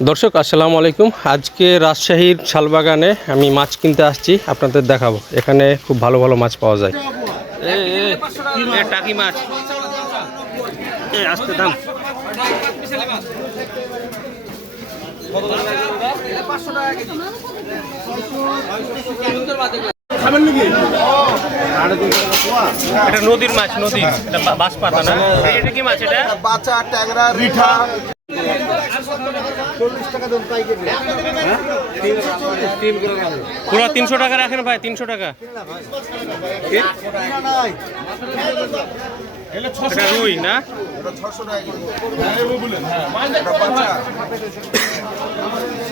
দর্শক আসসালামু আলাইকুম। আজকে রাজশাহীর শালবাগানে আমি মাছ কিনতে আসছি আপনাদের দেখাবো। এখানে খুব ভালো ভালো মাছ পাওয়া যায়। টাকি মাছ। আসতে দাম। এটা নদীর মাছ নদী এটা বাঁশ পাতা না? এটা কি মাছ এটা? বাচ্চা ট্যাংরা রিঠা। পুরো তিনশো টাকা রাখেন ভাই তিনশো টাকা। রুই না।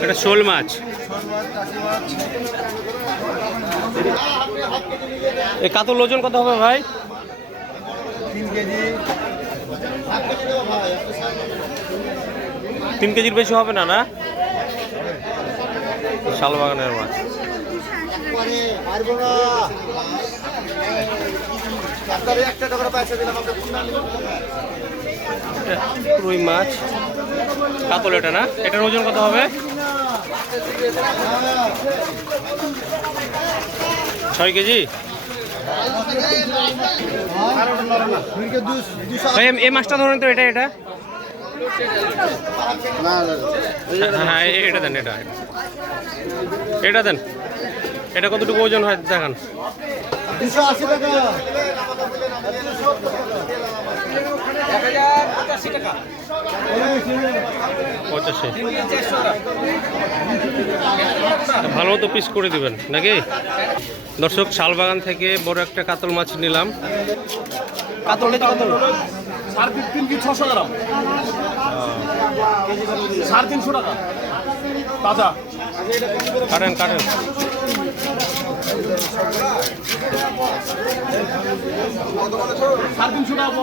এটা এটা শোল মাছ। এ কাতল ওজন কত হবে ভাই? তিন কেজি। তিন কেজির বেশি হবে না না? শালবাগানের মাছ। রুই মাছ। কাতল এটা না? এটার ওজন কত হবে? ছয় কেজি? এই মাছটা ধরেন তো এটা এটা। হ্যাঁ এটা দেন, এটা এটা। দেন। এটা কতটুকু ওজন হয় দেখান। ভালো মতো পিস করে দিবেন, নাকি? দর্শক, শালবাগান থেকে বড় একটা কাতল মাছ নিলাম। কাতল। সাড়ে তিন তিন কি ছশো গ্রাম? সাড়ে তিনশো টাকা। তাজা। কাটেন কাটেন। সাড়ে তিনশো টাকা।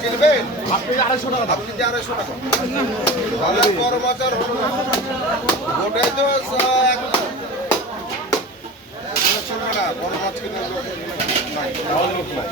কেজি নেবেন? কেজি আড়াইশো টাকা হাফ কেজি আড়াইশো টাকা তাহলে আর হলো না। ওটাই তো বড় মাছ কিনে লোক নাই।